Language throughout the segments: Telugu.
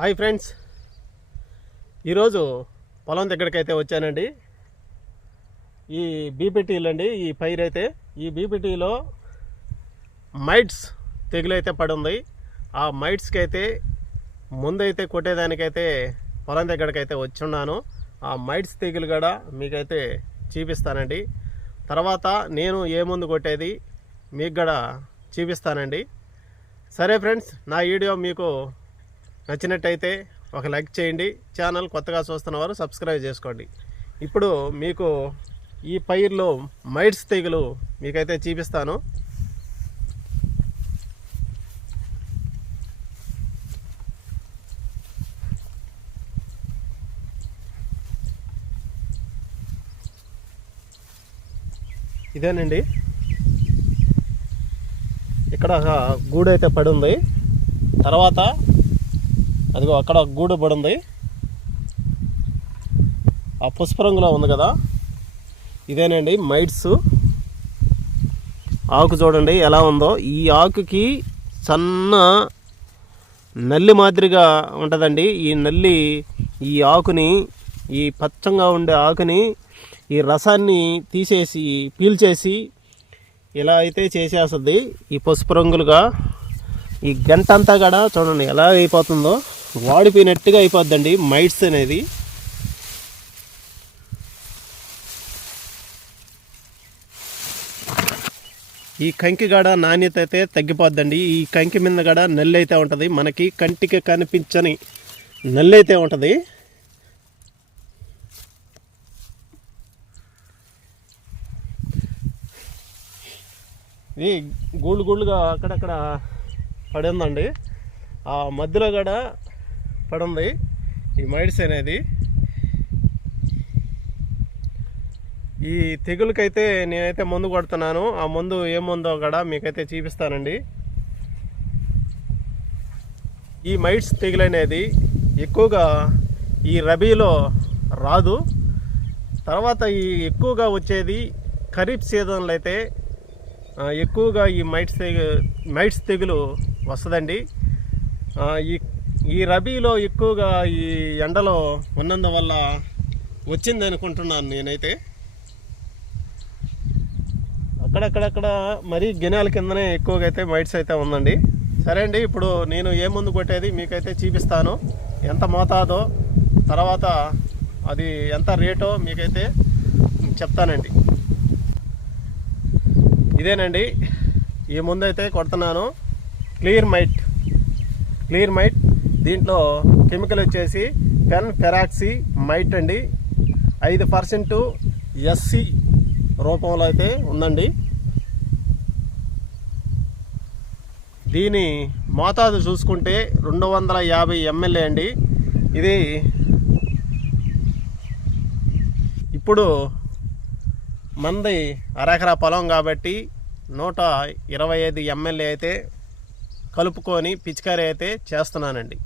హాయ్ ఫ్రెండ్స్, ఈరోజు పొలం దగ్గరికైతే వచ్చానండి. ఈ బీపీటీలు అండి, ఈ పైరు అయితే ఈ బీపీటీలో మైట్స్ తెగులు అయితే పడి ఉంది. ఆ మైట్స్కి అయితే ముందైతే కొట్టేదానికైతే పొలం దగ్గరికైతే వచ్చున్నాను. ఆ మైట్స్ తెగులు కూడా మీకైతే చూపిస్తానండి. తర్వాత నేను ఏ ముందు కొట్టేది మీకు కూడా చూపిస్తానండి. సరే ఫ్రెండ్స్, నా వీడియో మీకు నచ్చినట్టయితే ఒక లైక్ చేయండి. ఛానల్ కొత్తగా చూస్తున్నవారు సబ్స్క్రైబ్ చేసుకోండి. ఇప్పుడు మీకు ఈ పైర్లో మైట్స్ తెగులు మీకైతే చూపిస్తాను. ఇదేనండి, ఇక్కడ గూడు అయితే పడి ఉంది. తర్వాత అదిగో అక్కడ గూడు పడి ఉంది. ఆ పసుపు రంగులో ఉంది కదా, ఇదేనండి మైట్స్. ఆకు చూడండి ఎలా ఉందో. ఈ ఆకుకి సన్న నల్లి మాదిరిగా ఉంటుందండి. ఈ నల్లి ఈ ఆకుని, ఈ పచ్చంగా ఉండే ఆకుని, ఈ రసాన్ని తీసేసి పీల్చేసి ఇలా అయితే చేసేస్తుంది. ఈ పసుపు రంగులుగా ఈ గంట అంతా కూడా చూడండి ఎలా అయిపోతుందో, వాడిపోయినట్టుగా అయిపోద్దండి మైట్స్ అనేది. ఈ కంకి గడ నాణ్యత అయితే తగ్గిపోద్దండి. ఈ కంకి మీద గడ నల్లి అయితే ఉంటుంది, మనకి కంటికి కనిపించని నల్లి అయితే ఉంటుంది. ఇది గూళ్ళు గూళ్ళుగా అక్కడక్కడ పడి ఉందండి. ఆ మధ్యలో కూడా పడుంది ఈ మైట్స్ అనేది. ఈ తెగులకైతే నేనైతే మందు కొడుతున్నాను. ఆ మందు ఏ మందో కూడా మీకైతే చూపిస్తానండి. ఈ మైట్స్ తెగులు అనేది ఎక్కువగా ఈ రబీలో రాదు. తర్వాత ఈ ఎక్కువగా వచ్చేది ఖరీఫ్ సీజన్లో అయితే ఎక్కువగా ఈ మైట్స్ తెగులు వస్తుందండి. ఈ రబీలో ఎక్కువగా ఈ ఎండలో ఉన్నందువల్ల వచ్చింది అనుకుంటున్నాను నేనైతే. అక్కడక్కడక్కడ మరీ గినాల కిందనే ఎక్కువగా అయితే మైట్స్ అయితే ఉందండి. సరే అండి, ఇప్పుడు నేను ఏ ముందు కొట్టేది మీకైతే చూపిస్తాను. ఎంత మోతాదో, తర్వాత అది ఎంత రేటో మీకైతే చెప్తానండి. ఇదేనండి, ఈ ముందైతే కొడుతున్నాను క్లియర్ మైట్. దీంట్లో కెమికల్ వచ్చేసి ఫెరాక్సీ మైట్ అండి. 5% ఎస్సి రూపంలో అయితే ఉందండి. దీని మోతాదు చూసుకుంటే 250 ml అండి. ఇది ఇప్పుడు మంది అరెకరా పొలం కాబట్టి 125 ml అయితే కలుపుకొని పిచికారీ అయితే చేస్తున్నానండి.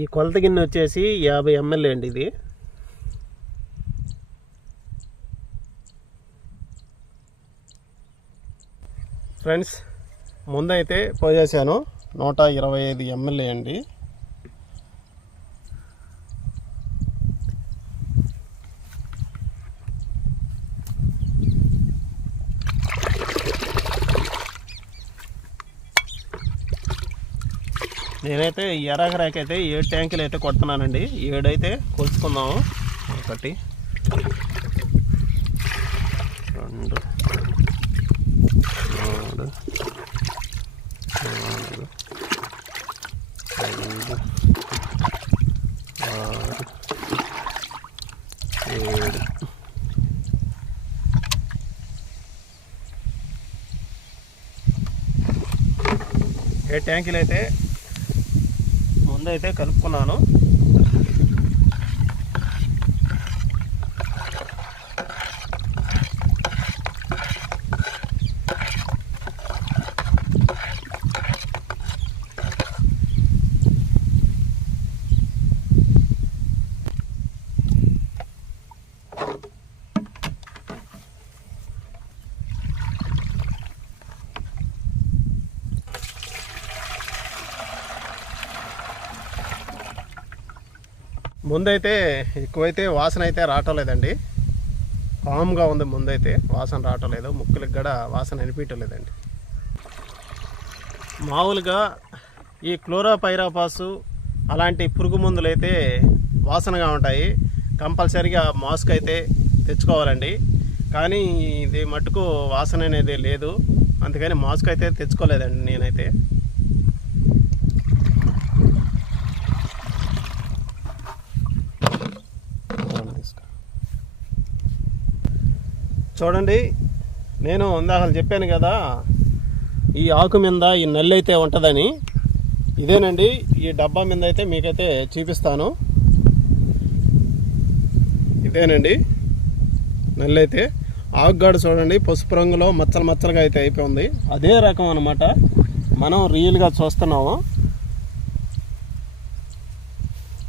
ఈ కొలత గిన్నె వచ్చేసి 50 ml అండి. ఇది ఫ్రెండ్స్, ముందైతే పోసేసాను 125 ml అండి. నేనైతే ఈ ఎరాకరాకైతే 7 ట్యాంకులు అయితే కొడుతున్నానండి. 7 అయితే కొలుచుకుందాము. 1 2 3 4 5 6 7 ట్యాంకులు అయితే ముందైతే కలుపుకున్నాను. ముందైతే ఎక్కువైతే వాసన అయితే రావటం లేదండి, కామ్గా ఉంది. ముందైతే వాసన రావటం లేదు, ముక్కులకు కూడా వాసన అనిపించడం లేదండి. మామూలుగా ఈ క్లోరోపైరాపాసు అలాంటి పురుగు మందులు అయితే వాసనగా ఉంటాయి, కంపల్సరీగా మాస్క్ అయితే తెచ్చుకోవాలండి. కానీ ఇది మట్టుకు వాసన అనేది లేదు, అందుకని మాస్క్ అయితే తెచ్చుకోలేదండి నేనైతే. చూడండి, నేను ఇందాక చెప్పాను కదా ఈ ఆకు మీద ఈ నల్లి అయితే ఉంటుందని. ఇదేనండి, ఈ డబ్బా మీద అయితే మీకైతే చూపిస్తాను. ఇదేనండి నల్లి అయితే. ఆకుగాడు చూడండి పసుపు రంగులో మచ్చలు మచ్చలుగా అయితే అయిపోయింది. అదే రకం అన్నమాట మనం రియల్గా చూస్తున్నాము.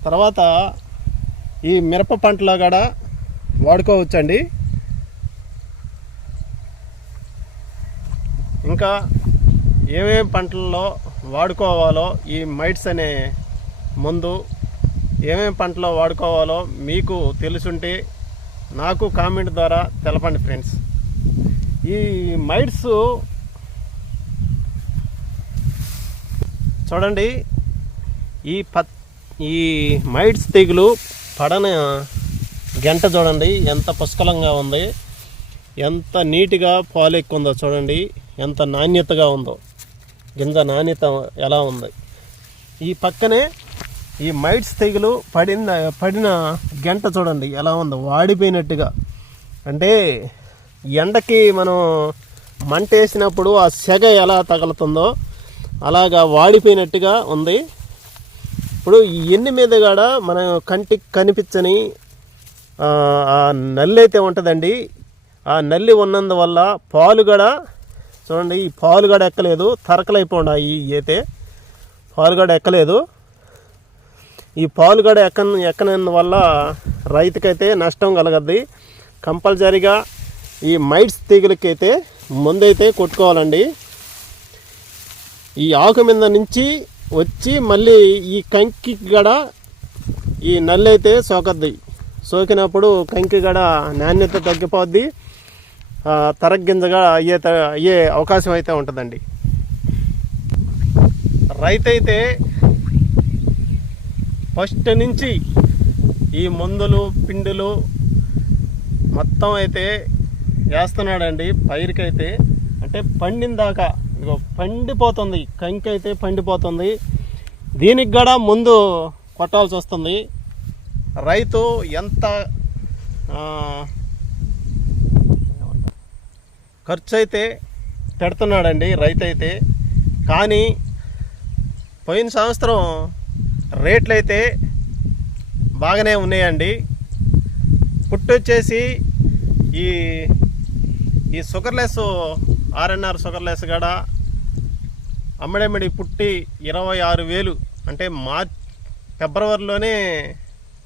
తర్వాత ఈ మిరప పంటలో కూడా వాడుకోవచ్చండి. ఇంకా ఏమేమి పంటల్లో వాడుకోవాలో ఈ మైట్స్ అనే మందు ఏమేమి పంటలో వాడుకోవాలో మీకు తెలుసుంటే నాకు కామెంట్ ద్వారా తెలపండి ఫ్రెండ్స్. ఈ మైట్స్ చూడండి, ఈ మైట్స్ తెగులు పడన గంట చూడండి ఎంత పుష్కలంగా ఉంది, ఎంత నీట్గా పాలు ఎక్కువ ఉందో చూడండి, ఎంత నాణ్యతగా ఉందో, గింజ నాణ్యత ఎలా ఉంది. ఈ పక్కనే ఈ మైట్స్ తెగులు పడిన గంట చూడండి ఎలా ఉందో, వాడిపోయినట్టుగా. అంటే ఎండకి మనం మంట వేసినప్పుడు ఆ సెగ ఎలా తగులుతుందో అలాగా వాడిపోయినట్టుగా ఉంది. ఇప్పుడు ఈ ఎన్ని మీద కూడా మన కంటికి కనిపించని ఆ నల్లి అయితే ఉంటుందండి. ఆ నల్లి ఉన్నందువల్ల పాలు కూడా చూడండి, ఈ పాలు కూడా ఎక్కలేదు, తరకలైపోయి అయితే పాలు కూడా ఎక్కలేదు. ఈ పాలు కూడా ఎక్కనందువల్ల రైతుకైతే నష్టం కలగద్ది. కంపల్సరీగా ఈ మైట్స్ తెగులకైతే ముందైతే కొట్టుకోవాలండి. ఈ ఆకు మీద నుంచి వచ్చి మళ్ళీ ఈ కంకి కూడా ఈ నల్లి అయితే సోకద్ది. సోకినప్పుడు కంకి కూడా నాణ్యత తగ్గిపోద్ది, తరగ్గింజగా అయ్యే అవకాశం అయితే ఉంటుందండి. రైతైతే ఫస్ట్ నుంచి ఈ మందులు పిండులు మొత్తం అయితే వేస్తున్నాడండి పైరుకైతే. అంటే పండిన దాకా ఇదిగో పండిపోతుంది, కంకి అయితే పండిపోతుంది. దీనికి కూడా ముందు కొట్టాల్సి వస్తుంది. రైతు ఎంత ఖర్చు అయితే పెడుతున్నాడండి రైతు అయితే. కానీ పోయిన సంవత్సరం రేట్లు అయితే బాగానే ఉన్నాయండి. పుట్టొచ్చేసి ఈ షుగర్లెస్ ఆర్ఎన్ఆర్ షుగర్లెస్ కూడా అమ్మడమ్మడి పుట్టి 26,000, అంటే ఫిబ్రవరిలోనే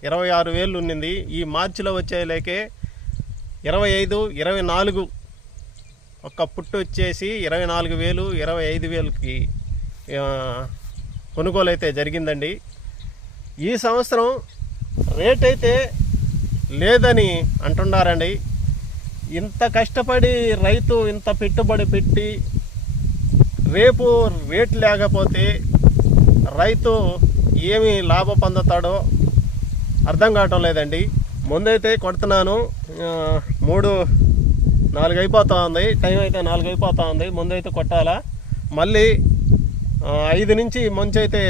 26,000 ఉన్నింది. ఈ మార్చిలో వచ్చేలేకే 25, 24 ఒక్క పుట్టు వచ్చేసి 24,000, 25,000కి కొనుగోలు అయితే జరిగిందండి. ఈ సంవత్సరం రేట్ అయితే లేదని అంటున్నారండి. ఇంత కష్టపడి రైతు ఇంత పెట్టుబడి పెట్టి రేపు రేట్ లేకపోతే రైతు ఏమి లాభం పొందుతాడో అర్థం కావటం లేదండి. ముందైతే కొడుతున్నాను, 3-4 అయిపోతూ ఉంది, టైం అయితే 4 అయిపోతూ ఉంది. ముందైతే కొట్టాలా, మళ్ళీ 5 నుంచి మంచి అయితే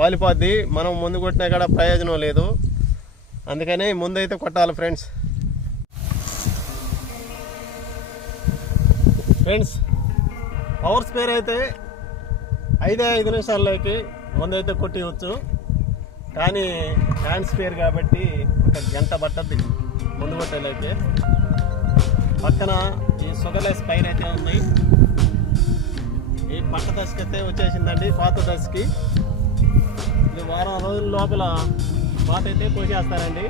వాలిపోద్ది. మనం ముందు కొట్టినా కూడా ప్రయోజనం లేదు, అందుకని ముందైతే కొట్టాలి ఫ్రెండ్స్. పవర్ స్పేర్ అయితే 5 నిమిషాల్లోకి ముందైతే కొట్టివచ్చు. కానీ హ్యాండ్ స్పేర్ కాబట్టి 1 గంట పట్టద్ది ముందు కొట్టేలోకి. పక్కన ఈ షుగర్లెస్ పైర్ అయితే ఉంది. ఈ పంట దశకి అయితే వచ్చేసిందండి, పాత దశకి. ఇది వారం రోజుల లోపల పాత అయితే కోసేస్తారండి.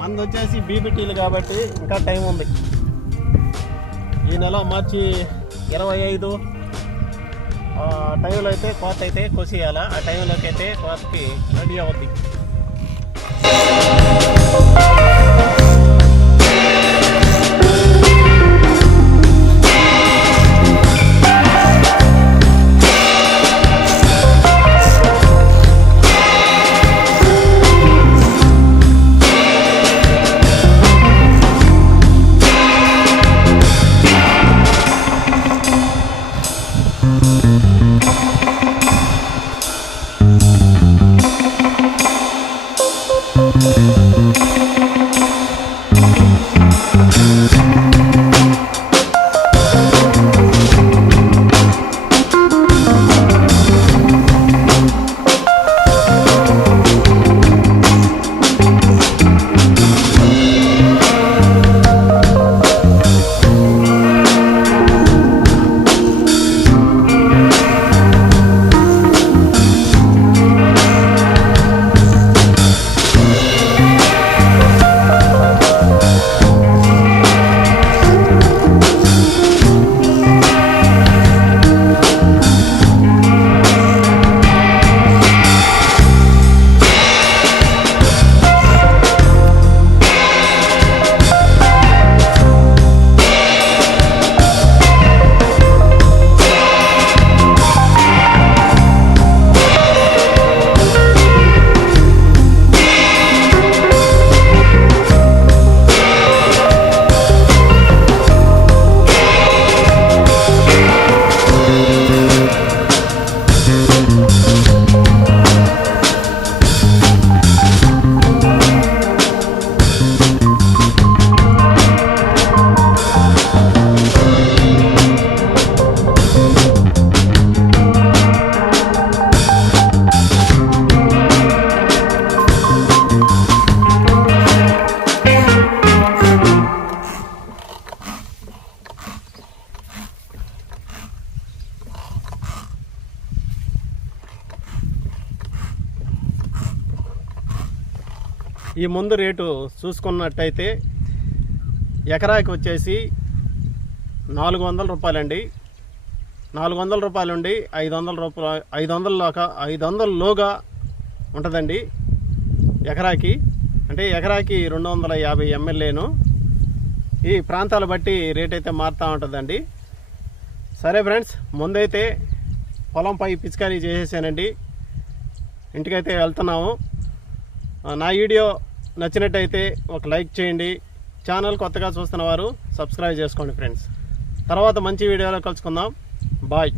మంది వచ్చేసి బీపీటీలు కాబట్టి ఇంకా టైం ఉంది. ఈ నెల మార్చి 25 ఆ టైంలో అయితే కోత అయితే కోసేయాలా. ఆ టైంలోకి అయితే కోతకి రెడీ అవుద్ది. ఈ ముందు రేటు చూసుకున్నట్టయితే ఎకరాకి వచ్చేసి 400 రూపాయలండి. 400 రూపాయలు ఉండి 500 రూపాయలు 500 లోగా ఉంటుందండి ఎకరాకి. అంటే ఎకరాకి 250 MLAను. ఈ ప్రాంతాలు బట్టి రేట్ అయితే మారుతూ ఉంటుందండి. సరే ఫ్రెండ్స్, ముందైతే పొలంపై పిచికారీ చేసేసానండి. ఇంటికైతే వెళ్తున్నాము. నా వీడియో నచ్చినట్టయితే ఒక లైక్ చేయండి. ఛానల్ కొత్తగా చూస్తున్న వారు సబ్స్క్రైబ్ చేసుకోండి ఫ్రెండ్స్. తర్వాత మంచి వీడియోలో కలుసుకుందాం. బాయ్.